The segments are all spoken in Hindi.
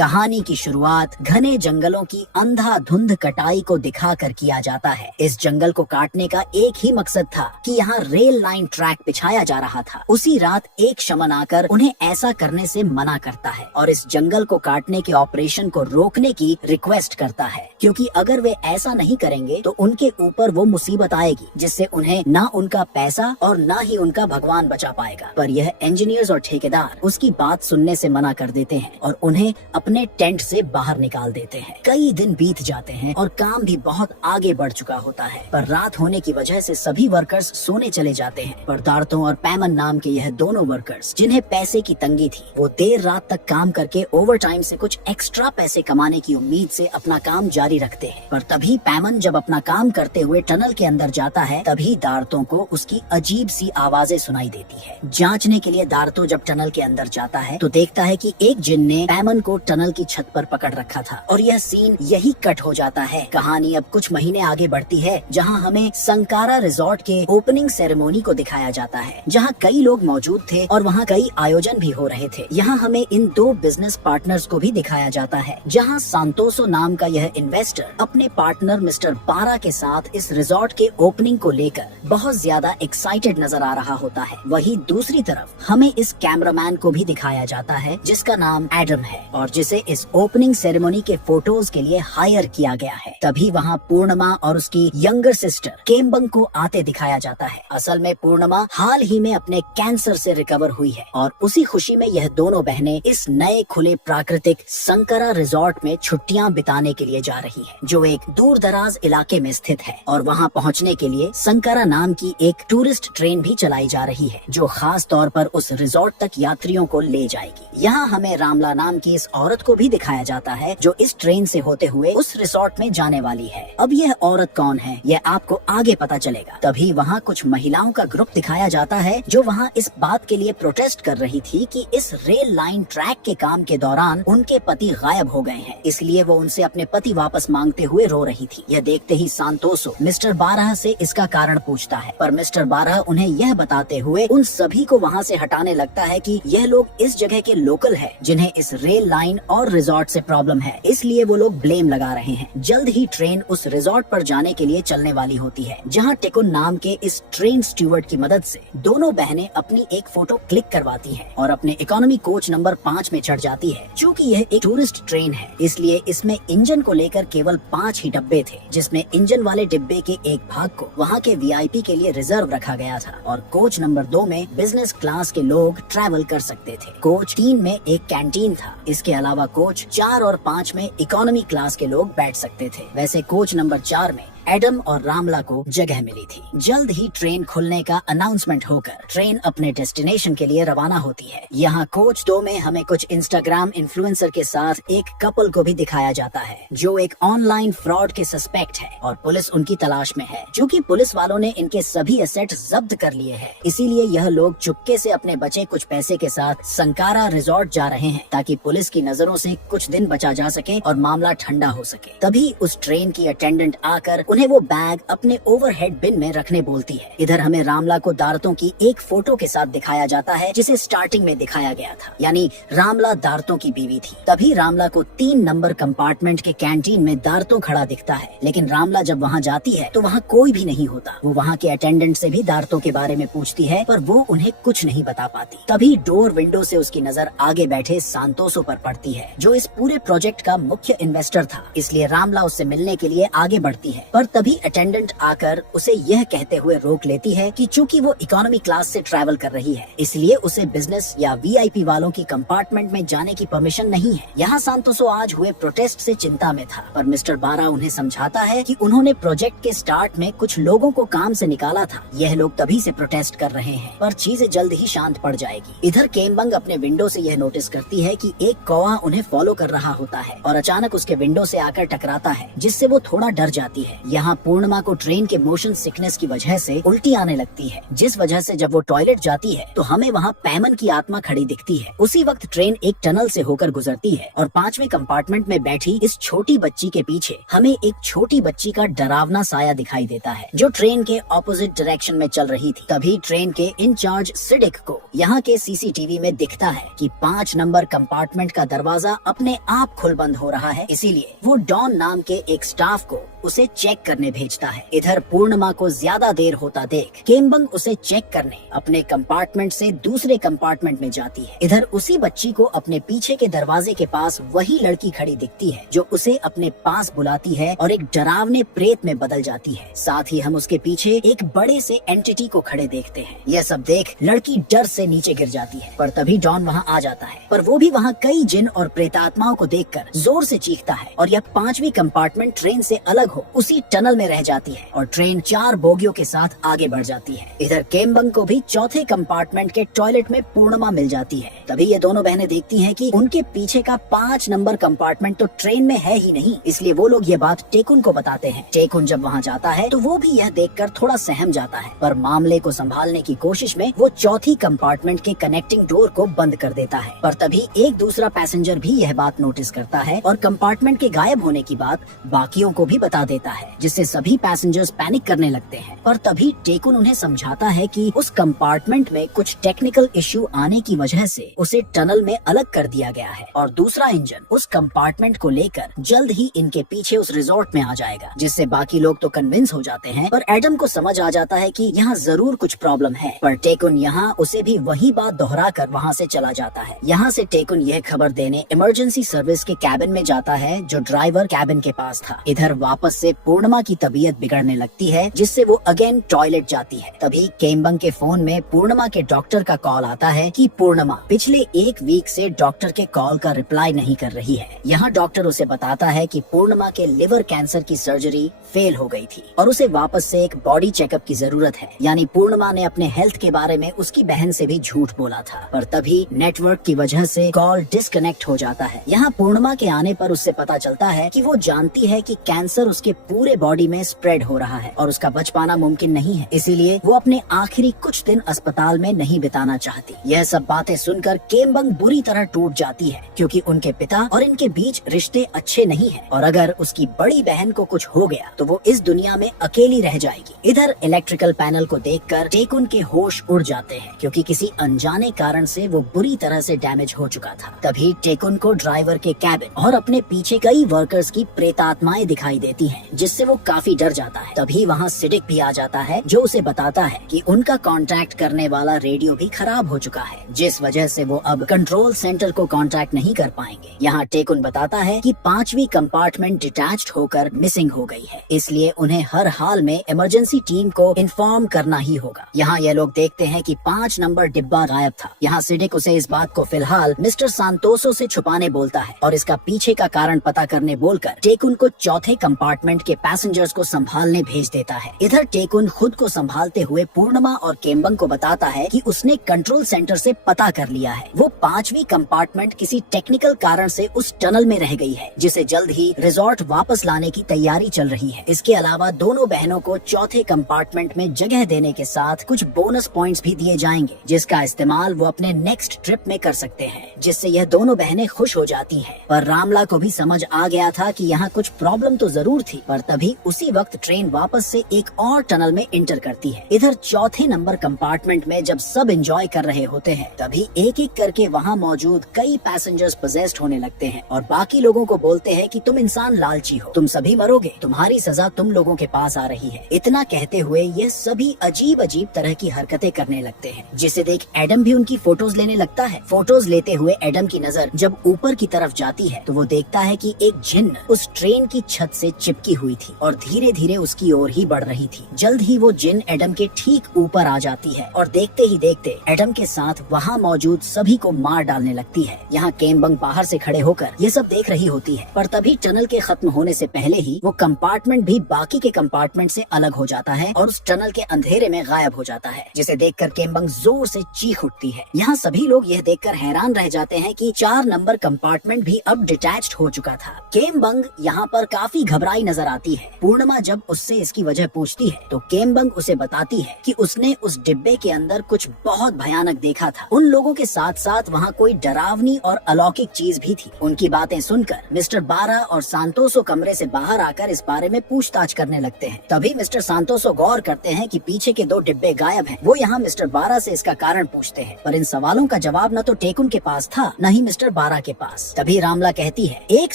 कहानी की शुरुआत घने जंगलों की अंधाधुंध कटाई को दिखाकर किया जाता है। इस जंगल को काटने का एक ही मकसद था कि यहाँ रेल लाइन ट्रैक बिछाया जा रहा था। उसी रात एक शमन आकर उन्हें ऐसा करने से मना करता है और इस जंगल को काटने के ऑपरेशन को रोकने की रिक्वेस्ट करता है, क्योंकि अगर वे ऐसा नहीं करेंगे तो उनके ऊपर वो मुसीबत आएगी जिससे उन्हें ना उनका पैसा और ना ही उनका भगवान बचा पाएगा। पर यह इंजीनियर्स और ठेकेदार उसकी बात सुनने से मना कर देते हैं और उन्हें अपने टेंट से बाहर निकाल देते हैं। कई दिन बीत जाते हैं और काम भी बहुत आगे बढ़ चुका होता है, पर रात होने की वजह से सभी वर्कर्स सोने चले जाते हैं। पर दार्तो और पैमन नाम के यह दोनों वर्कर्स, जिन्हें पैसे की तंगी थी, वो देर रात तक काम करके ओवर टाइम से कुछ एक्स्ट्रा पैसे कमाने की उम्मीद से अपना काम जारी रखते हैं। पर तभी पैमन जब अपना काम करते हुए टनल के अंदर जाता है, तभी दार्तो को उसकी अजीब सी आवाजें सुनाई देती है। जांचने के लिए दार्तो जब टनल के अंदर जाता है तो देखता है कि एक जिन ने पैमन को टनल की छत पर पकड़ रखा था और यह सीन यही कट हो जाता है। कहानी अब कुछ महीने आगे बढ़ती है, जहां हमें संकारा रिजॉर्ट के ओपनिंग सेरेमोनी को दिखाया जाता है, जहां कई लोग मौजूद थे और वहां कई आयोजन भी हो रहे थे। यहाँ हमें इन दो बिजनेस पार्टनर्स को भी दिखाया जाता है, जहां सांतोसो नाम का यह इन्वेस्टर अपने पार्टनर मिस्टर बारा के साथ इस रिजॉर्ट के ओपनिंग को लेकर बहुत ज्यादा एक्साइटेड नजर आ रहा होता है। वहीं दूसरी तरफ हमें इस कैमरामैन को भी दिखाया जाता है जिसका नाम एडम है और जिसे इस ओपनिंग सेरेमनी के फोटोज के लिए हायर किया गया है। तभी वहाँ पूर्णिमा और उसकी यंगर सिस्टर केम्बंग को आते दिखाया जाता है। असल में पूर्णिमा हाल ही में अपने कैंसर से रिकवर हुई है और उसी खुशी में यह दोनों बहनें इस नए खुले प्राकृतिक संकरा रिजॉर्ट में छुट्टियां बिताने के लिए जा रही है, जो एक दूर दराज इलाके में स्थित है। और वहाँ पहुँचने के लिए संकरा नाम की एक टूरिस्ट ट्रेन भी चलाई जा रही है, जो खास तौर पर उस रिजॉर्ट तक यात्रियों को ले जाएगी। यहाँ हमें रामला नाम की इस औरत को भी दिखाया जाता है, जो इस ट्रेन से होते हुए उस रिसोर्ट में जाने वाली है। अब यह औरत कौन है, यह आपको आगे पता चलेगा। तभी वहाँ कुछ महिलाओं का ग्रुप दिखाया जाता है, जो वहाँ इस बात के लिए प्रोटेस्ट कर रही थी कि इस रेल लाइन ट्रैक के काम के दौरान उनके पति गायब हो गए हैं, इसलिए वो उनसे अपने पति वापस मांगते हुए रो रही थी। यह देखते ही सांतोसो मिस्टर बारह से इसका कारण पूछता है, पर मिस्टर बारह उन्हें यह बताते हुए उन सभी को वहाँ से हटाने लगता है कि यह लोग इस जगह के लोकल है, जिन्हें इस रेल लाइन और रिजॉर्ट से प्रॉब्लम है, इसलिए वो लोग ब्लेम लगा रहे हैं। जल्द ही ट्रेन उस रिजॉर्ट पर जाने के लिए चलने वाली होती है, जहाँ टेकुन नाम के इस ट्रेन स्टीवर्ड की मदद से दोनों बहनें अपनी एक फोटो क्लिक करवाती हैं और अपने इकोनॉमी कोच नंबर 5 में चढ़ जाती है। चूँकि यह एक टूरिस्ट ट्रेन है, इसलिए इसमें इंजन को लेकर केवल 5 ही डिब्बे थे, जिसमें इंजन वाले डिब्बे के एक भाग को वहाँ के वीआईपी के लिए रिजर्व रखा गया था और कोच नंबर 2 में बिजनेस क्लास के लोग ट्रैवल कर सकते थे। कोच 3 में एक कैंटीन था। इसके अलावा कोच 4 और 5 में इकोनॉमी क्लास के लोग बैठ सकते थे। वैसे कोच नंबर 4 में एडम और रामला को जगह मिली थी। जल्द ही ट्रेन खुलने का अनाउंसमेंट होकर ट्रेन अपने डेस्टिनेशन के लिए रवाना होती है। यहाँ कोच 2 में हमें कुछ इंस्टाग्राम इन्फ्लुएंसर के साथ एक कपल को भी दिखाया जाता है, जो एक ऑनलाइन फ्रॉड के सस्पेक्ट है और पुलिस उनकी तलाश में है। चूँकि पुलिस वालों ने इनके सभी एसेट जब्त कर लिए हैं, इसीलिए यह लोग चुपके से अपने बचे कुछ पैसे के साथ संकारा रिजॉर्ट जा रहे हैं, ताकि पुलिस की नजरों से कुछ दिन बचा जा सके और मामला ठंडा हो सके। तभी उस ट्रेन की अटेंडेंट आकर उन्हें वो बैग अपने ओवरहेड बिन में रखने बोलती है। इधर हमें रामला को दार्तो की एक फोटो के साथ दिखाया जाता है, जिसे स्टार्टिंग में दिखाया गया था, यानी रामला दार्तो की बीवी थी। तभी रामला को 3 नंबर कंपार्टमेंट के कैंटीन में दार्तो खड़ा दिखता है, लेकिन रामला जब वहाँ जाती है तो वहाँ कोई भी नहीं होता। वो वहाँ के अटेंडेंट से भी दार्तो के बारे में पूछती है, पर वो उन्हें कुछ नहीं बता पाती। तभी डोर विंडो से उसकी नजर आगे बैठे सांतोसो पर पड़ती है, जो इस पूरे प्रोजेक्ट का मुख्य इन्वेस्टर था। इसलिए रामला उससे मिलने के लिए आगे बढ़ती है, पर तभी अटेंडेंट आकर उसे यह कहते हुए रोक लेती है कि चूंकि वो इकोनॉमी क्लास से ट्रैवल कर रही है, इसलिए उसे बिजनेस या वीआईपी वालों की कंपार्टमेंट में जाने की परमिशन नहीं है। यहाँ सांतोसो आज हुए प्रोटेस्ट से चिंता में था, पर मिस्टर बारा उन्हें समझाता है कि उन्होंने प्रोजेक्ट के स्टार्ट में कुछ लोगों को काम से निकाला था, यह लोग तभी से प्रोटेस्ट कर रहे हैं, पर चीजें जल्द ही शांत पड़ जाएगी। इधर केम्बंग अपने विंडो से यह नोटिस करती है कि एक कौवा उन्हें फॉलो कर रहा होता है और अचानक उसके विंडो से आकर टकराता है, जिससे वो थोड़ा डर जाती है। यहाँ पूर्णिमा को ट्रेन के मोशन सिकनेस की वजह से उल्टी आने लगती है, जिस वजह से जब वो टॉयलेट जाती है तो हमें वहाँ पैमन की आत्मा खड़ी दिखती है। उसी वक्त ट्रेन एक टनल से होकर गुजरती है और 5वें कंपार्टमेंट में बैठी इस छोटी बच्ची के पीछे हमें एक छोटी बच्ची का डरावना साया दिखाई देता है, जो ट्रेन के ऑपोजिट डायरेक्शन में चल रही थी। तभी ट्रेन के इंचार्ज सिडिक को यहाँ के सीसीटीवी में दिखता है कि 5 नंबर कंपार्टमेंट का दरवाजा अपने आप खुल बंद हो रहा है, इसीलिए वो डॉन नाम के एक स्टाफ को उसे चेक करने भेजता है। इधर पूर्णिमा को ज्यादा देर होता देख केम्बंग उसे चेक करने अपने कंपार्टमेंट से दूसरे कंपार्टमेंट में जाती है। इधर उसी बच्ची को अपने पीछे के दरवाजे के पास वही लड़की खड़ी दिखती है, जो उसे अपने पास बुलाती है और एक डरावने प्रेत में बदल जाती है। साथ ही हम उसके पीछे एक बड़े से एंटिटी को खड़े देखते हैं। यह सब देख लड़की डर से नीचे गिर जाती है, पर तभी डॉन वहाँ आ जाता है, पर वो भी वहाँ कई जिन और प्रेतात्माओं को देखकर जोर से चीखता है और यह 5वीं कंपार्टमेंट ट्रेन से अलग हो उसी टनल में रह जाती है और ट्रेन 4 बोगियों के साथ आगे बढ़ जाती है। इधर केम्बंग को भी चौथे कंपार्टमेंट के टॉयलेट में पूर्णिमा मिल जाती है। तभी ये दोनों बहनें देखती हैं कि उनके पीछे का 5 नंबर कंपार्टमेंट तो ट्रेन में है ही नहीं, इसलिए वो लोग ये बात टेकुन को बताते हैं। टेकुन जब वहाँ जाता है तो वो भी यह देखकर थोड़ा सहम जाता है, पर मामले को संभालने की कोशिश में वो चौथी कंपार्टमेंट के कनेक्टिंग डोर को बंद कर देता है। पर तभी एक दूसरा पैसेंजर भी यह बात नोटिस करता है और कंपार्टमेंट के गायब होने की बात बाकियों को भी बता देता है, जिससे सभी पैसेंजर्स पैनिक करने लगते हैं। पर तभी टेकुन उन्हें समझाता है कि उस कंपार्टमेंट में कुछ टेक्निकल इश्यू आने की वजह से उसे टनल में अलग कर दिया गया है और दूसरा इंजन उस कंपार्टमेंट को लेकर जल्द ही इनके पीछे उस रिजॉर्ट में आ जाएगा, जिससे बाकी लोग तो कन्विंस हो जाते हैं। पर एडम को समझ आ जाता है कि यहाँ जरूर कुछ प्रॉब्लम है, पर टेकुन यहाँ उसे भी वही बात दोहरा कर वहाँ से चला जाता है। यहाँ से टेकुन यह खबर देने इमरजेंसी सर्विस के कैबिन में जाता है, जो ड्राइवर कैबिन के पास था। इधर वापस से पूर्णिमा की तबीयत बिगड़ने लगती है, जिससे वो अगेन टॉयलेट जाती है। तभी केम्बंग के फोन में पूर्णिमा के डॉक्टर का कॉल आता है कि पूर्णिमा पिछले 1 वीक से डॉक्टर के कॉल का रिप्लाई नहीं कर रही है। यहाँ डॉक्टर उसे बताता है कि पूर्णिमा के लिवर कैंसर की सर्जरी फेल हो गई थी और उसे वापस से एक बॉडी चेकअप की जरूरत है। यानी पूर्णिमा ने अपने हेल्थ के बारे में उसकी बहन से भी झूठ बोला था, पर तभी नेटवर्क की वजह से कॉल डिस्कनेक्ट हो जाता है। यहाँ पूर्णिमा के आने पर उससे पता चलता है कि वो जानती है कि कैंसर उसके पूरे बॉडी में स्प्रेड हो रहा है और उसका बच पाना मुमकिन नहीं है, इसीलिए वो अपने आखिरी कुछ दिन अस्पताल में नहीं बिताना चाहती। यह सब बातें सुनकर केम्बंग बुरी तरह टूट जाती है, क्योंकि उनके पिता और इनके बीच रिश्ते अच्छे नहीं हैं और अगर उसकी बड़ी बहन को कुछ हो गया तो वो इस दुनिया में अकेली रह जाएगी। इधर इलेक्ट्रिकल पैनल को देखकर टेकुन के होश उड़ जाते हैं, क्योंकि किसी अनजाने कारण से वो बुरी तरह से डैमेज हो चुका था। तभी टेकुन को ड्राइवर के कैबिन और अपने पीछे कई वर्कर्स की प्रेतात्माएं दिखाई देती हैं, जिससे वो काफी डर जाता है। तभी वहाँ सिडिक भी आ जाता है, जो उसे बताता है कि उनका कांटेक्ट करने वाला रेडियो भी खराब हो चुका है, जिस वजह से वो अब कंट्रोल सेंटर को कांटेक्ट नहीं कर पाएंगे। यहाँ टेकुन बताता है कि 5वीं कंपार्टमेंट डिटैच्ड होकर मिसिंग हो गई है, इसलिए उन्हें हर हाल में इमरजेंसी टीम को इन्फॉर्म करना ही होगा। यहाँ ये लोग देखते हैं कि 5 नंबर डिब्बा गायब था। यहाँ सिडिक उसे इस बात को फिलहाल मिस्टर सांतोसो से छुपाने बोलता है और इसका पीछे का कारण पता करने बोलकर टेकुन को चौथे कंपार्टमेंट के पैसेंजर्स को संभालने भेज देता है। इधर टेकुन खुद को संभालते हुए पूर्णिमा और केम्बंग को बताता है कि उसने कंट्रोल सेंटर से पता कर लिया है, वो 5वीं कंपार्टमेंट किसी टेक्निकल कारण से उस टनल में रह गई है, जिसे जल्द ही रिजॉर्ट वापस लाने की तैयारी चल रही है। इसके अलावा दोनों बहनों को चौथे कंपार्टमेंट में जगह देने के साथ कुछ बोनस पॉइंट्स भी दिए जाएंगे, जिसका इस्तेमाल वो अपने नेक्स्ट ट्रिप में कर सकते हैं, जिससे यह दोनों बहनें खुश हो जाती हैं। पर रामला को भी समझ आ गया था कि यहाँ कुछ प्रॉब्लम तो जरूर थी, पर तभी उसी वक्त ट्रेन वापस से एक और टनल में इंटर करती है। इधर चौथे नंबर कंपार्टमेंट में जब सब एंजॉय कर रहे होते हैं, तभी एक एक करके वहाँ मौजूद कई पैसेंजर्स पोजेस्ड होने लगते हैं और बाकी लोगों को बोलते हैं कि तुम इंसान लालची हो, तुम सभी मरोगे, तुम्हारी सजा तुम लोगों के पास आ रही है। इतना कहते हुए ये सभी अजीब अजीब तरह की हरकतें करने लगते हैं, जिसे देख एडम भी उनकी फोटोज लेने लगता है। फोटोज लेते हुए एडम की नजर जब ऊपर की तरफ जाती है तो वो देखता है कि एक जिन्न उस ट्रेन की छत से चिपकी हुई थी और धीरे धीरे उसकी ओर ही बढ़ रही थी। जल्द ही वो जिन्न एडम के ठीक ऊपर आ जाती है और देखते ही देखते एडम के साथ वहाँ मौजूद सभी को मार डालने लगती है। यहाँ केम्बंग बाहर से खड़े होकर ये सब देख रही होती है, पर तभी टनल के खत्म होने से पहले ही वो कंपार्टमेंट भी बाकी के कंपार्टमेंट से अलग हो जाता है और उस टनल के अंधेरे में गायब हो जाता है, जिसे देखकर केम्बंग जोर से चीख उठती है। यहाँ सभी लोग यह देखकर हैरान रह जाते हैं कि 4 नंबर कंपार्टमेंट भी अब डिटैच्ड हो चुका था। केम्बंग यहाँ पर काफी घबराई नजर आती है है। पूर्णिमा जब उससे इसकी वजह पूछती है तो केम्बंग उसे बताती है कि उसने उस डिब्बे के अंदर कुछ बहुत भयानक देखा था। उन लोगों के साथ साथ वहाँ कोई डरावनी और अलौकिक चीज भी थी। उनकी बातें सुनकर मिस्टर बारा और सांतोसो कमरे से बाहर आकर इस बारे में पूछताछ करने लगते हैं। तभी मिस्टर सांतोसो गौर करते हैं कि पीछे के 2 डिब्बे गायब हैं। वो यहाँ मिस्टर बारा से इसका कारण पूछते हैं, पर इन सवालों का जवाब न तो टेकुन के पास था न ही मिस्टर बारा के पास। तभी रामला कहती है, एक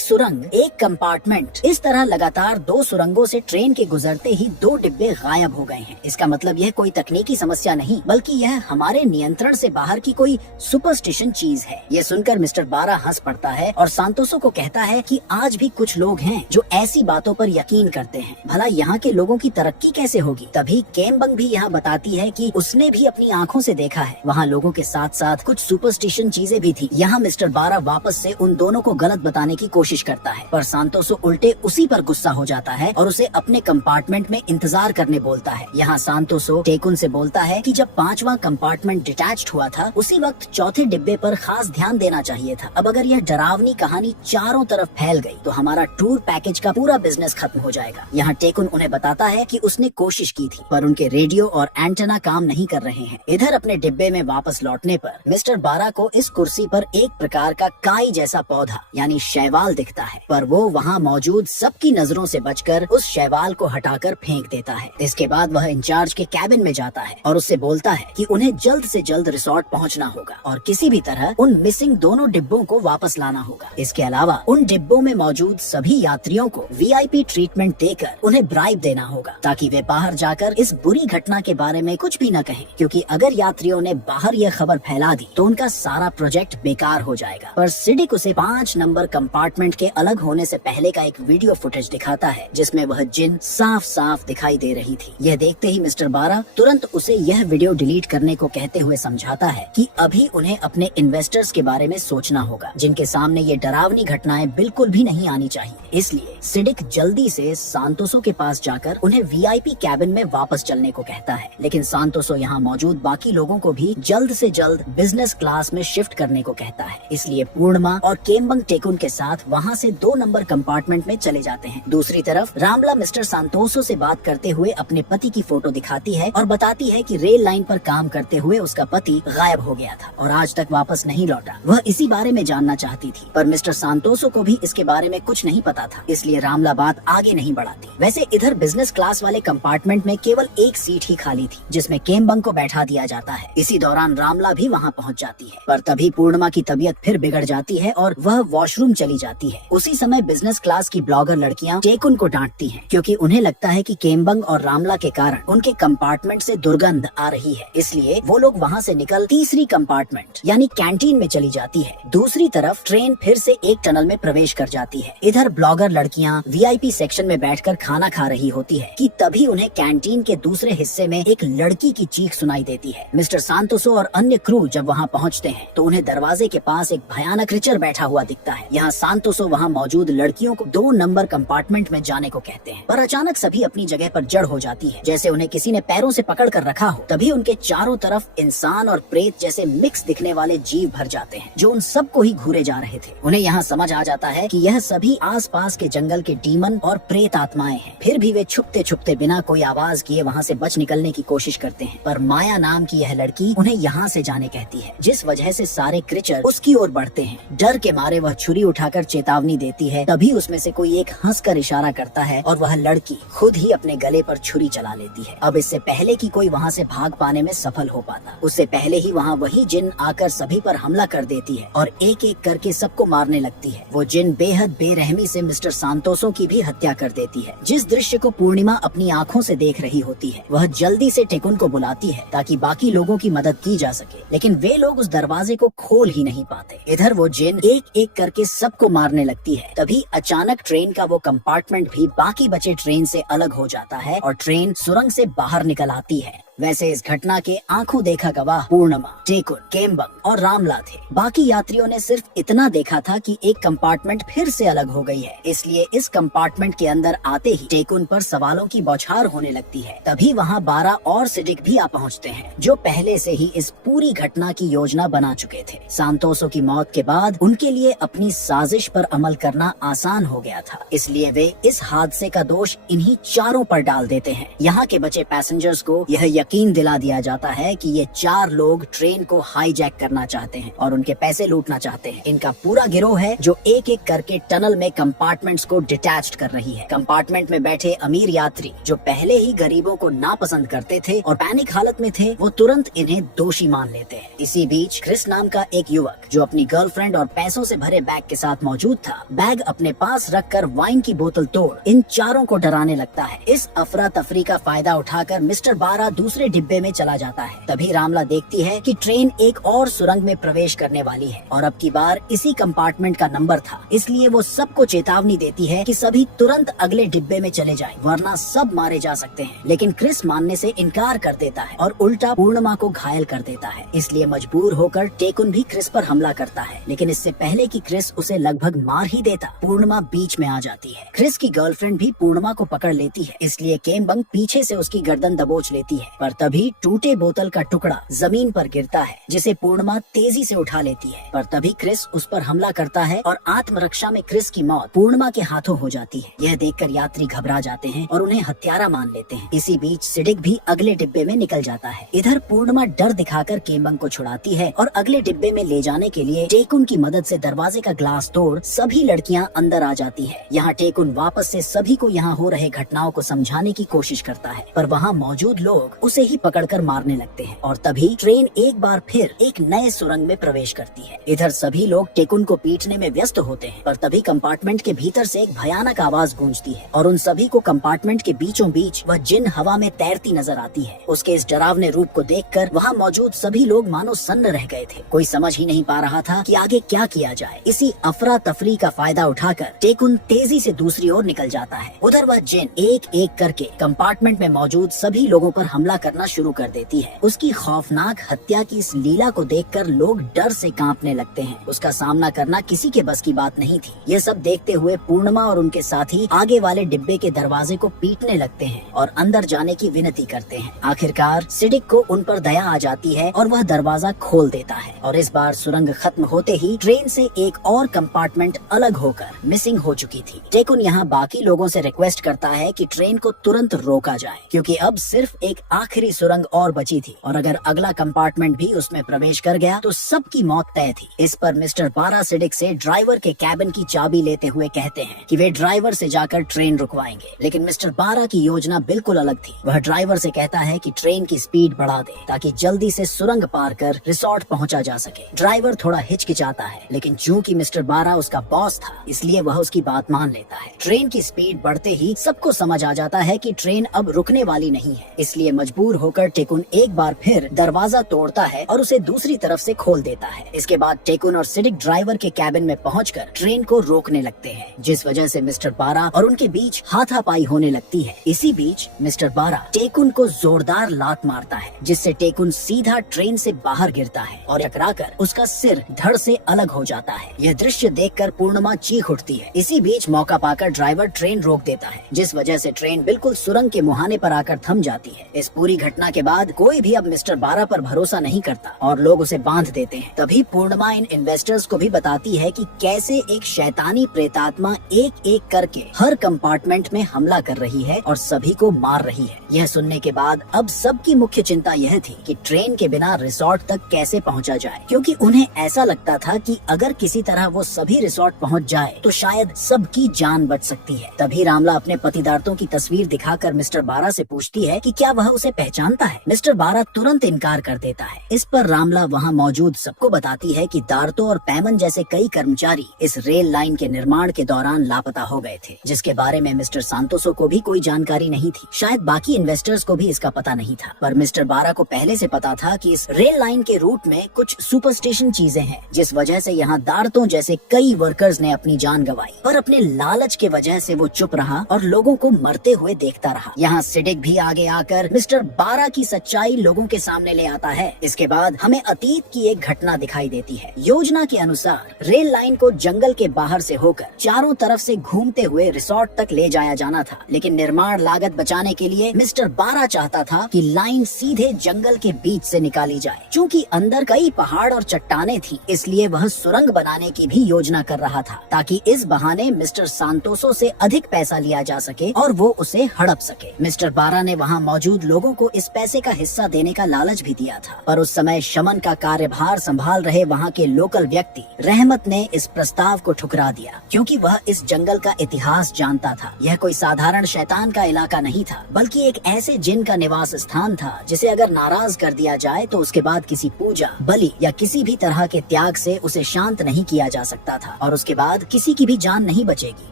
सुरंग, एक कंपार्टमेंट। इस तरह लगातार 2 सुरंगों से ट्रेन के गुजरते ही 2 डिब्बे गायब हो गए हैं। इसका मतलब यह कोई तकनीकी समस्या नहीं, बल्कि यह हमारे नियंत्रण से बाहर की कोई सुपरस्टिशन चीज है। ये सुनकर मिस्टर बारा हंस पड़ता है और सांतोसो को कहता है कि आज भी कुछ लोग हैं जो ऐसी बातों पर यकीन करते हैं। भला यहाँ के लोगों की तरक्की कैसे होगी? तभी केम्बंग भी यहाँ बताती है कि उसने भी अपनी आंखों से देखा है। वहाँ लोगों के साथ साथ कुछ सुपरस्टिशन चीजें भी थी। यहाँ मिस्टर बारा वापस से उन दोनों को गलत बताने की कोशिश करता है, पर सांतोसो उल्टे उसी पर गुस्सा हो जाता है और उसे अपने कंपार्टमेंट में इंतजार करने बोलता है। यहाँ सांतोसो टेकुन से बोलता है कि जब 5वां कंपार्टमेंट डिटैच्ड हुआ था उसी वक्त चौथे डिब्बे पर खास ध्यान देना चाहिए था। अब अगर यह डरावनी कहानी चारों तरफ फैल गई तो हमारा टूर पैकेज का पूरा बिजनेस खत्म हो जाएगा। यहाँ टेकुन उन्हें बताता है कि उसने कोशिश की थी पर उनके रेडियो और एंटेना काम नहीं कर रहे हैं। इधर अपने डिब्बे में वापस लौटने पर मिस्टर बारा को इस कुर्सी पर एक प्रकार का काई जैसा पौधा यानी शैवाल दिखता है, पर वो वहाँ मौजूद सबकी नजरों से बचकर उस शैवाल को हटाकर फेंक देता है। इसके बाद वह इंचार्ज के कैबिन में जाता है और उससे बोलता है कि उन्हें जल्द से जल्द रिसोर्ट पहुँचना होगा और किसी भी तरह उन मिसिंग 2 डिब्बों को वापस लाना होगा। इसके अलावा उन डिब्बों में मौजूद सभी यात्रियों को VIP ट्रीटमेंट देकर उन्हें ब्राइब देना होगा ताकि वे बाहर जाकर इस बुरी घटना के बारे में कुछ भी न कहें, क्योंकि अगर यात्रियों ने बाहर यह खबर फैला दी तो उनका सारा प्रोजेक्ट बेकार हो जाएगा। पर सिडिक उसे 5 नंबर कंपार्टमेंट के अलग होने से पहले का एक वीडियो फुटेज दिखाता है जिसमें वह जिन साफ साफ दिखाई दे रही थी। यह देखते ही मिस्टर बारा तुरंत उसे यह वीडियो डिलीट करने को कहते हुए समझाता है कि अभी उन्हें अपने इन्वेस्टर्स के बारे में सोचना होगा जिनके सामने ये डरावनी घटनाएं बिल्कुल भी नहीं आनी चाहिए। इसलिए सिडिक जल्दी से सांतोसो के पास जाकर उन्हें VIP कैबिन में वापस चलने को कहता है, लेकिन सांतोसो यहाँ मौजूद बाकी लोगों को भी जल्द से जल्द बिजनेस क्लास में शिफ्ट करने को कहता है। इसलिए पूर्णिमा और केम्बंग टेकुन के साथ वहाँ से 2 नंबर कंपार्टमेंट में चले जाते हैं। दूसरी तरफ रामला मिस्टर सांतोसो से बात करते हुए अपने पति की फोटो दिखाती है और बताती है कि रेल लाइन पर काम करते हुए उसका पति गायब हो गया था और आज तक वापस नहीं लौटा। वह इसी बारे में जानना चाहती थी, पर मिस्टर सांतोसो को भी इसके बारे में कुछ नहीं पता था, इसलिए रामला बात आगे नहीं बढ़ाती। वैसे इधर बिजनेस क्लास वाले कंपार्टमेंट में केवल एक सीट ही खाली थी जिसमें केम्बंग को बैठा दिया जाता है। इसी दौरान रामला भी वहाँ पहुँच जाती है, पर तभी पूर्णिमा की तबीयत फिर बिगड़ जाती है और वह वॉशरूम चली जाती है। उसी समय बिजनेस क्लास की ब्लॉगर लड़कियाँ टेकुन को डांटती हैं क्योंकि उन्हें लगता है कि केम्बंग और रामला के कारण उनके कंपार्टमेंट से दुर्गंध आ रही है, इसलिए वो लोग वहाँ से निकल तीसरी कंपार्टमेंट यानी कैंटीन में चली जाती है। दूसरी तरफ ट्रेन फिर से एक टनल में प्रवेश कर जाती है। इधर ब्लॉगर लड़कियाँ VIP सेक्शन में बैठकर खाना खा रही होती है कि तभी उन्हें कैंटीन के दूसरे हिस्से में एक लड़की की चीख सुनाई देती है। मिस्टर सांतोसो और अन्य क्रू जब वहाँ पहुँचते हैं तो उन्हें दरवाजे के पास एक भयानक क्रीचर बैठा हुआ दिखता है। यहाँ सांतोसो वहाँ मौजूद लड़कियों को 2 नंबर कंपार्टमेंट में जाने को कहते हैं, पर अचानक सभी अपनी जगह पर जड़ हो जाती है जैसे उन्हें किसी ने पैरों से पकड़ कर रखा हो। तभी उनके चारों तरफ इंसान और प्रेत जैसे मिक्स दिखने वाले जीव भर जाते हैं जो उन सबको ही घूरे जा रहे थे। उन्हें यहाँ समझ आ जाता है कि यह सभी आसपास के जंगल के डीमन और प्रेत आत्माएं हैं। फिर भी वे छुपते छुपते बिना कोई आवाज किए वहाँ से बच निकलने की कोशिश करते हैं, पर माया नाम की यह लड़की उन्हें यहाँ से जाने कहती है, जिस वजह से सारे क्रीचर उसकी ओर बढ़ते हैं। डर के मारे वह छुरी उठाकर चेतावनी देती है। तभी उसमें से कोई एक हंसकर इशारा करता है और वह लड़की खुद ही अपने गले पर छुरी चला लेती है। अब इससे पहले कि कोई वहाँ से भाग पाने में सफल हो पाता, उससे पहले ही वहाँ वही जिन आकर सभी पर हमला कर देती है और एक एक करके सबको मारने लगती है। वो जिन बेहद बेरहमी से मिस्टर सांतोसो की भी हत्या कर देती है। जिस दृश्य को पूर्णिमा अपनी आंखों से देख रही होती है, वह जल्दी से टेकुन को बुलाती है ताकि बाकी लोगों की मदद की जा सके, लेकिन वे लोग उस दरवाजे को खोल ही नहीं पाते। इधर वो जिन एक एक करके सबको मारने लगती है। तभी अचानक ट्रेन का वो कंपार्टमेंट भी बाकी बचे ट्रेन से अलग हो जाता है और ट्रेन सुरंग से बाहर निकल आती है। वैसे इस घटना के आंखों देखा गवाह पूर्णिमा, टेकुन, केम्बंग और रामला थे। बाकी यात्रियों ने सिर्फ इतना देखा था कि एक कंपार्टमेंट फिर से अलग हो गई है, इसलिए इस कंपार्टमेंट के अंदर आते ही टेकुन पर सवालों की बौछार होने लगती है। तभी वहाँ बारा और सिडिक भी आ पहुँचते हैं, जो पहले से ही इस पूरी घटना की योजना बना चुके थे। सांतोसो की मौत के बाद उनके लिए अपनी साजिश पर अमल करना आसान हो गया था, इसलिए वे इस हादसे का दोष इन्हीं चारों पर डाल देते हैं। यहाँ के बचे पैसेंजर्स को यह यकीन दिला दिया जाता है कि ये 4 लोग ट्रेन को हाईजैक करना चाहते हैं और उनके पैसे लूटना चाहते हैं। इनका पूरा गिरोह है जो एक एक करके टनल में कंपार्टमेंट्स को डिटैच्ड कर रही है। कंपार्टमेंट में बैठे अमीर यात्री जो पहले ही गरीबों को नापसंद करते थे और पैनिक हालत में थे, वो तुरंत इन्हें दोषी मान लेते हैं। इसी बीच क्रिस नाम का एक युवक जो अपनी गर्लफ्रेंड और पैसों से भरे बैग के साथ मौजूद था, बैग अपने पास रखकर वाइन की बोतल तोड़ इन चारों को डराने लगता है। इस अफरा तफरी का फायदा उठाकर मिस्टर बारा दूसरे डिब्बे में चला जाता है। तभी रामला देखती है कि ट्रेन एक और सुरंग में प्रवेश करने वाली है और अब की बार इसी कंपार्टमेंट का नंबर था, इसलिए वो सबको चेतावनी देती है कि सभी तुरंत अगले डिब्बे में चले जाएं, वरना सब मारे जा सकते हैं। लेकिन क्रिस मानने से इनकार कर देता है और उल्टा पूर्णिमा को घायल कर देता है। इसलिए मजबूर होकर टेकुन भी क्रिस पर हमला करता है, लेकिन इससे पहले कि क्रिस उसे लगभग मार ही देता, पूर्णिमा बीच में आ जाती है। क्रिस की गर्लफ्रेंड भी पूर्णिमा को पकड़ लेती है, इसलिए केम्बंग पीछे से उसकी गर्दन दबोच लेती है। पर तभी टूटे बोतल का टुकड़ा जमीन पर गिरता है, जिसे पूर्णिमा तेजी से उठा लेती है। पर तभी क्रिस उस पर हमला करता है और आत्मरक्षा में क्रिस की मौत पूर्णिमा के हाथों हो जाती है। यह देखकर यात्री घबरा जाते हैं और उन्हें हत्यारा मान लेते हैं। इसी बीच सिडिक भी अगले डिब्बे में निकल जाता है। इधर पूर्णिमा डर दिखाकर केम्बंग को छुड़ाती है और अगले डिब्बे में ले जाने के लिए टेकुन की मदद से दरवाजे का ग्लास तोड़ सभी लड़कियां अंदर आ जाती है। यहाँ टेकुन वापस से सभी को यहाँ हो रहे घटनाओं को समझाने की कोशिश करता है, पर वहाँ मौजूद लोग उसे ही पकड़कर मारने लगते हैं और तभी ट्रेन एक बार फिर एक नए सुरंग में प्रवेश करती है। इधर सभी लोग टेकुन को पीटने में व्यस्त होते हैं, पर तभी कंपार्टमेंट के भीतर से एक भयानक आवाज गूंजती है और उन सभी को कंपार्टमेंट के बीचों बीच वह जिन हवा में तैरती नजर आती है। उसके इस डरावने रूप को देखकर वहाँ मौजूद सभी लोग मानो सन्न रह गए थे। कोई समझ ही नहीं पा रहा था कि आगे क्या किया जाए। इसी अफरा तफरी का फायदा उठाकर टेकुन तेजी से दूसरी ओर निकल जाता है। उधर वह जिन एक एक करके कंपार्टमेंट में मौजूद सभी लोगों पर हमला करना शुरू कर देती है। उसकी खौफनाक हत्या की इस लीला को देखकर लोग डर से कांपने लगते हैं। उसका सामना करना किसी के बस की बात नहीं थी। ये सब देखते हुए पूर्णिमा और उनके साथी आगे वाले डिब्बे के दरवाजे को पीटने लगते हैं और अंदर जाने की विनती करते हैं। आखिरकार सिडिक को उन पर दया आ जाती है और वह दरवाजा खोल देता है और इस बार सुरंग खत्म होते ही ट्रेन से एक और कंपार्टमेंट अलग होकर मिसिंग हो चुकी थी। टेकुन यहाँ बाकी लोगों से रिक्वेस्ट करता है कि ट्रेन को तुरंत रोका जाए, क्योंकि अब सिर्फ एक आखिरी सुरंग और बची थी और अगर अगला कंपार्टमेंट भी उसमें प्रवेश कर गया तो सबकी मौत तय थी। इस पर मिस्टर बारा सिडिक से ड्राइवर के कैबिन की चाबी लेते हुए कहते हैं कि वे ड्राइवर से जाकर ट्रेन रुकवाएंगे, लेकिन मिस्टर बारा की योजना बिल्कुल अलग थी। वह ड्राइवर से कहता है कि ट्रेन की स्पीड बढ़ा दे ताकि जल्दी से सुरंग पार कर रिसोर्ट पहुंचा जा सके। ड्राइवर थोड़ा हिचकिचाता है, लेकिन चूंकि मिस्टर बारा उसका बॉस था, इसलिए वह उसकी बात मान लेता है। ट्रेन की स्पीड बढ़ते ही सबको समझ आ जाता है कि ट्रेन अब रुकने वाली नहीं है, इसलिए मजबूर होकर टेकुन एक बार फिर दरवाजा तोड़ता है और उसे दूसरी तरफ से खोल देता है। इसके बाद टेकुन और सिडिक ड्राइवर के कैबिन में पहुंचकर ट्रेन को रोकने लगते हैं, जिस वजह से मिस्टर बारा और उनके बीच हाथापाई होने लगती है। इसी बीच मिस्टर बारा टेकुन को जोरदार लात मारता है, जिससे टेकुन सीधा ट्रेन से बाहर गिरता है और टकराकर उसका सिर धड़ से अलग हो जाता है। यह दृश्य देखकर पूर्णिमा चीख उठती है। इसी बीच मौका पाकर ड्राइवर ट्रेन रोक देता है, जिस वजह से ट्रेन बिल्कुल सुरंग के मुहाने पर आकर थम जाती है। इस पूरी घटना के बाद कोई भी अब मिस्टर बारा पर भरोसा नहीं करता और लोग उसे बांध देते हैं। तभी पूर्णिमा इन इन्वेस्टर्स को भी बताती है कि कैसे एक शैतानी प्रेतात्मा एक एक करके हर कंपार्टमेंट में हमला कर रही है और सभी को मार रही है। यह सुनने के बाद अब सबकी मुख्य चिंता यह थी कि ट्रेन के बिना रिसोर्ट तक कैसे पहुंचा जाए, क्योंकि उन्हें ऐसा लगता था कि अगर किसी तरह वो सभी रिसोर्ट पहुंच जाए तो शायद सबकी जान बच सकती है। तभी रामला अपने पतिदार्तों की तस्वीर दिखाकर मिस्टर बारा से पूछती है कि क्या वह उसे पहचानता है। मिस्टर बारा तुरंत इनकार कर देता है। इस पर रामला वहाँ मौजूद सबको बताती है कि दार्तो और पैमन जैसे कई कर्मचारी इस रेल लाइन के निर्माण के दौरान लापता हो गए थे, जिसके बारे में मिस्टर सांतोसो को भी कोई जानकारी नहीं थी। शायद बाकी इन्वेस्टर्स को भी इसका पता नहीं था, पर मिस्टर बारा को पहले से पता था कि इस रेल लाइन के रूट में कुछ सुपरस्टिशन चीजें हैं, जिस वजह से यहाँ दार्तों जैसे कई वर्कर्स ने अपनी जान गंवाई। पर अपने लालच के वजह से वो चुप रहा और लोगों को मरते हुए देखता रहा। यहाँ सिडिक भी आगे आकर मिस्टर 12 की सच्चाई लोगों के सामने ले आता है। इसके बाद हमें अतीत की एक घटना दिखाई देती है। योजना के अनुसार रेल लाइन को जंगल के बाहर से होकर चारों तरफ से घूमते हुए रिसोर्ट तक ले जाया जाना था, लेकिन निर्माण लागत बचाने के लिए मिस्टर 12 चाहता था कि लाइन सीधे जंगल के बीच से निकाली जाए। चूँकि अंदर कई पहाड़ और चट्टाने थी, इसलिए वह सुरंग बनाने की भी योजना कर रहा था, ताकि इस बहाने मिस्टर सांतोसो से अधिक पैसा लिया जा सके और वो उसे हड़प सके। मिस्टर 12 ने वहाँ मौजूद लोगों को इस पैसे का हिस्सा देने का लालच भी दिया था, पर उस समय शमन का कार्यभार संभाल रहे वहाँ के लोकल व्यक्ति रहमत ने इस प्रस्ताव को ठुकरा दिया, क्योंकि वह इस जंगल का इतिहास जानता था। यह कोई साधारण शैतान का इलाका नहीं था, बल्कि एक ऐसे जिन का निवास स्थान था जिसे अगर नाराज कर दिया जाए तो उसके बाद किसी पूजा, बलि या किसी भी तरह के त्याग से उसे शांत नहीं किया जा सकता था, और उसके बाद किसी की भी जान नहीं बचेगी।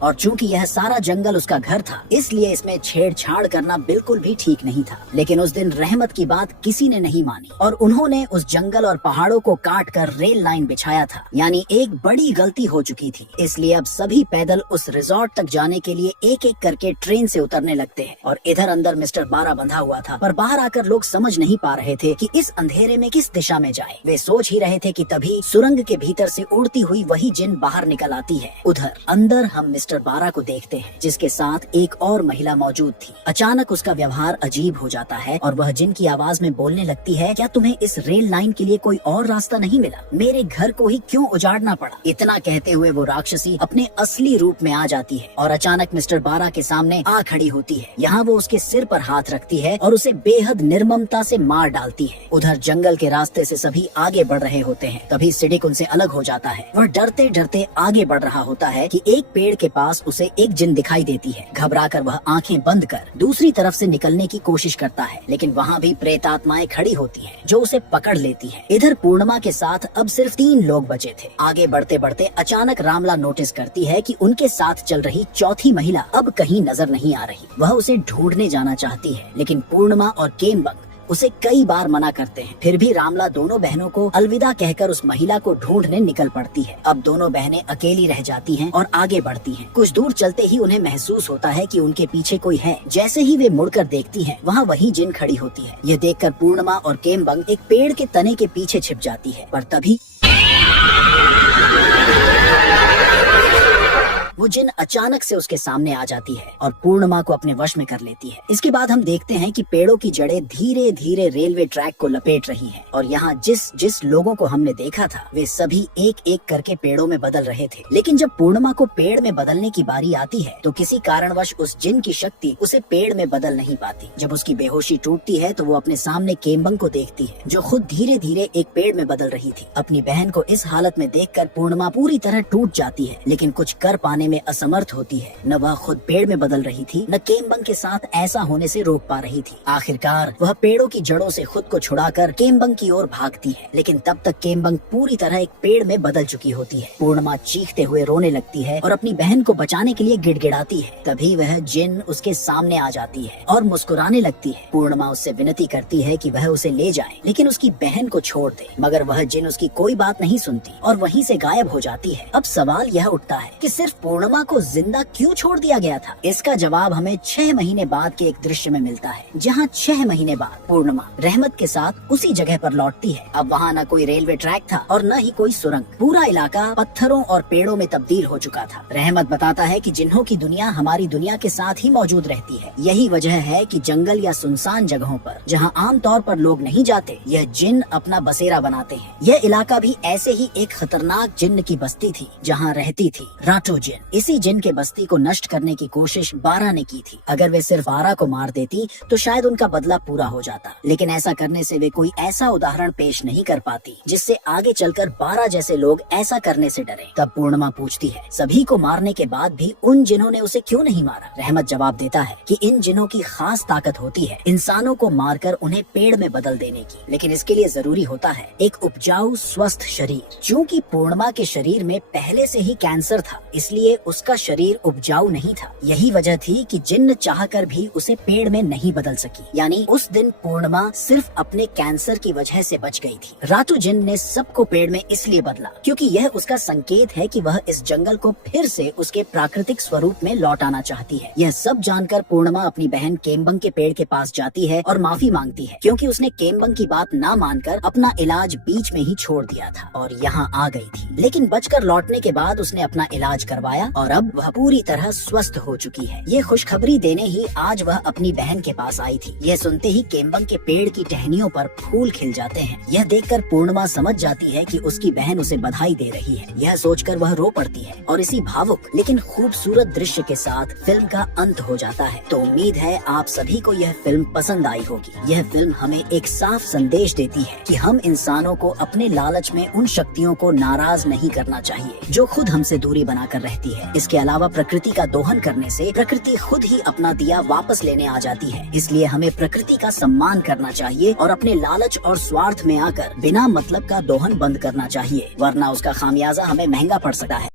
और चूंकि यह सारा जंगल उसका घर था, इसलिए इसमें छेड़छाड़ करना बिल्कुल भी ठीक नहीं था। लेकिन उस दिन रहमत की बात किसी ने नहीं मानी और उन्होंने उस जंगल और पहाड़ों को काट कर रेल लाइन बिछाया था, यानी एक बड़ी गलती हो चुकी थी। इसलिए अब सभी पैदल उस रिजॉर्ट तक जाने के लिए एक एक करके ट्रेन से उतरने लगते हैं। और इधर अंदर मिस्टर 12 बंधा हुआ था, पर बाहर आकर लोग समझ नहीं पा रहे थे कि इस अंधेरे में किस दिशा में जाए। वे सोच ही रहे थे कि तभी सुरंग के भीतर से उड़ती हुई वही जिन बाहर निकल आती है। उधर अंदर हम मिस्टर 12 को देखते हैं, जिसके साथ एक और महिला मौजूद थी। अचानक उसका व्यवहार अजीब हो जाता है और वह जिन की आवाज में बोलने लगती है, क्या तुम्हें इस रेल लाइन के लिए कोई और रास्ता नहीं मिला? मेरे घर को ही क्यों उजाड़ना पड़ा? इतना कहते हुए वो राक्षसी अपने असली रूप में आ जाती है और अचानक मिस्टर 12 के सामने आ खड़ी होती है। यहाँ वो उसके सिर पर हाथ रखती है और उसे बेहद निर्ममता से मार डालती है। उधर जंगल के रास्ते से सभी आगे बढ़ रहे होते हैं, तभी सिडिक उनसे अलग हो जाता है। वह डरते डरते आगे बढ़ रहा होता है कि एक पेड़ के पास उसे एक जिन दिखाई देती है। घबराकर वह आंखें बंद कर दूसरी तरफ से निकलने की कोशिश करता है, लेकिन वहाँ भी प्रेतात्माएं खड़ी होती हैं, जो उसे पकड़ लेती है। इधर पूर्णिमा के साथ अब सिर्फ 3 लोग बचे थे। आगे बढ़ते बढ़ते अचानक रामला नोटिस करती है कि उनके साथ चल रही चौथी महिला अब कहीं नजर नहीं आ रही। वह उसे ढूंढने जाना चाहती है, लेकिन पूर्णिमा और केमबंग उसे कई बार मना करते हैं। फिर भी रामला दोनों बहनों को अलविदा कहकर उस महिला को ढूंढने निकल पड़ती है। अब दोनों बहनें अकेली रह जाती हैं और आगे बढ़ती हैं। कुछ दूर चलते ही उन्हें महसूस होता है कि उनके पीछे कोई है। जैसे ही वे मुड़कर देखती हैं, वहाँ वही जिन खड़ी होती है। यह देखकर पूर्णिमा और केमबंग एक पेड़ के तने के पीछे छिप जाती है, पर तभी वो जिन अचानक से उसके सामने आ जाती है और पूर्णिमा को अपने वश में कर लेती है। इसके बाद हम देखते हैं कि पेड़ों की जड़ें धीरे धीरे रेलवे ट्रैक को लपेट रही हैं और यहाँ जिस लोगों को हमने देखा था, वे सभी एक एक करके पेड़ों में बदल रहे थे। लेकिन जब पूर्णिमा को पेड़ में बदलने की बारी आती है, तो किसी कारणवश उस जिन की शक्ति उसे पेड़ में बदल नहीं पाती। जब उसकी बेहोशी टूटती है, तो वो अपने सामने केमबंग को देखती है, जो खुद धीरे धीरे एक पेड़ में बदल रही थी। अपनी बहन को इस हालत में देखकर पूर्णिमा पूरी तरह टूट जाती है, लेकिन कुछ कर पाने में असमर्थ होती है। न वह खुद पेड़ में बदल रही थी, न केमबंग के साथ ऐसा होने से रोक पा रही थी। आखिरकार वह पेड़ों की जड़ों से खुद को छुड़ाकर केमबंग की ओर भागती है, लेकिन तब तक केमबंग पूरी तरह एक पेड़ में बदल चुकी होती है। पूर्णिमा चीखते हुए रोने लगती है और अपनी बहन को बचाने के लिए गिड़गिड़ाती है। तभी वह जिन उसके सामने आ जाती है और मुस्कुराने लगती है। पूर्णिमा उससे विनती करती है कि वह उसे ले जाए, लेकिन उसकी बहन को छोड़ दे, मगर वह जिन उसकी कोई बात नहीं सुनती और वहीं से गायब हो जाती है। अब सवाल यह उठता है कि सिर्फ पूर्णिमा को जिंदा क्यों छोड़ दिया गया था? इसका जवाब हमें 6 महीने बाद के एक दृश्य में मिलता है, जहाँ 6 महीने बाद पूर्णिमा रहमत के साथ उसी जगह पर लौटती है। अब वहाँ न कोई रेलवे ट्रैक था और न ही कोई सुरंग। पूरा इलाका पत्थरों और पेड़ों में तब्दील हो चुका था। रहमत बताता है कि जिन्हों की दुनिया हमारी दुनिया के साथ ही मौजूद रहती है। यही वजह है कि जंगल या सुनसान जगहों पर, जहाँ आम तौर पर लोग नहीं जाते, यह जिन अपना बसेरा बनाते हैं। यह इलाका भी ऐसे ही एक खतरनाक जिन्न की बस्ती थी, जहाँ रहती थी राटो जिन। इसी जिन के बस्ती को नष्ट करने की कोशिश 12 ने की थी। अगर वे सिर्फ 12 को मार देती तो शायद उनका बदला पूरा हो जाता, लेकिन ऐसा करने से वे कोई ऐसा उदाहरण पेश नहीं कर पाती जिससे आगे चलकर 12 जैसे लोग ऐसा करने से डरे। तब पूर्णिमा पूछती है, सभी को मारने के बाद भी उन जिनों ने उसे क्यों नहीं मारा? रहमत जवाब देता है कि इन जिनों की खास ताकत होती है इंसानों को मारकर उन्हें पेड़ में बदल देने की, लेकिन इसके लिए जरूरी होता है एक उपजाऊ स्वस्थ शरीर। चूँकि पूर्णिमा के शरीर में पहले से ही कैंसर था, इसलिए इसलिए उसका शरीर उपजाऊ नहीं था। यही वजह थी कि जिन्न चाहकर भी उसे पेड़ में नहीं बदल सकी। यानी उस दिन पूर्णिमा सिर्फ अपने कैंसर की वजह से बच गई थी। रातू जिन्न ने सबको पेड़ में इसलिए बदला क्योंकि यह उसका संकेत है कि वह इस जंगल को फिर से उसके प्राकृतिक स्वरूप में लौटाना चाहती है। यह सब जानकर पूर्णिमा अपनी बहन केम्बंग के पेड़ के पास जाती है और माफी मांगती है क्योंकि उसने केम्बंग की बात ना मानकर अपना इलाज बीच में ही छोड़ दिया था और यहाँ आ गई थी। लेकिन बचकर लौटने के बाद उसने अपना इलाज करवाया और अब वह पूरी तरह स्वस्थ हो चुकी है। ये खुशखबरी देने ही आज वह अपनी बहन के पास आई थी। यह सुनते ही केम्बंग के पेड़ की टहनियों पर फूल खिल जाते हैं। यह देखकर पूर्णिमा समझ जाती है कि उसकी बहन उसे बधाई दे रही है। यह सोचकर वह रो पड़ती है और इसी भावुक लेकिन खूबसूरत दृश्य के साथ फिल्म का अंत हो जाता है। तो उम्मीद है आप सभी को यह फिल्म पसंद आई होगी। यह फिल्म हमें एक साफ संदेश देती है कि हम इंसानों को अपने लालच में उन शक्तियों को नाराज नहीं करना चाहिए जो खुद हमसे दूरी बनाकर रहती है। इसके अलावा प्रकृति का दोहन करने से प्रकृति खुद ही अपना दिया वापस लेने आ जाती है। इसलिए हमें प्रकृति का सम्मान करना चाहिए और अपने लालच और स्वार्थ में आकर बिना मतलब का दोहन बंद करना चाहिए, वरना उसका खामियाजा हमें महंगा पड़ सकता है।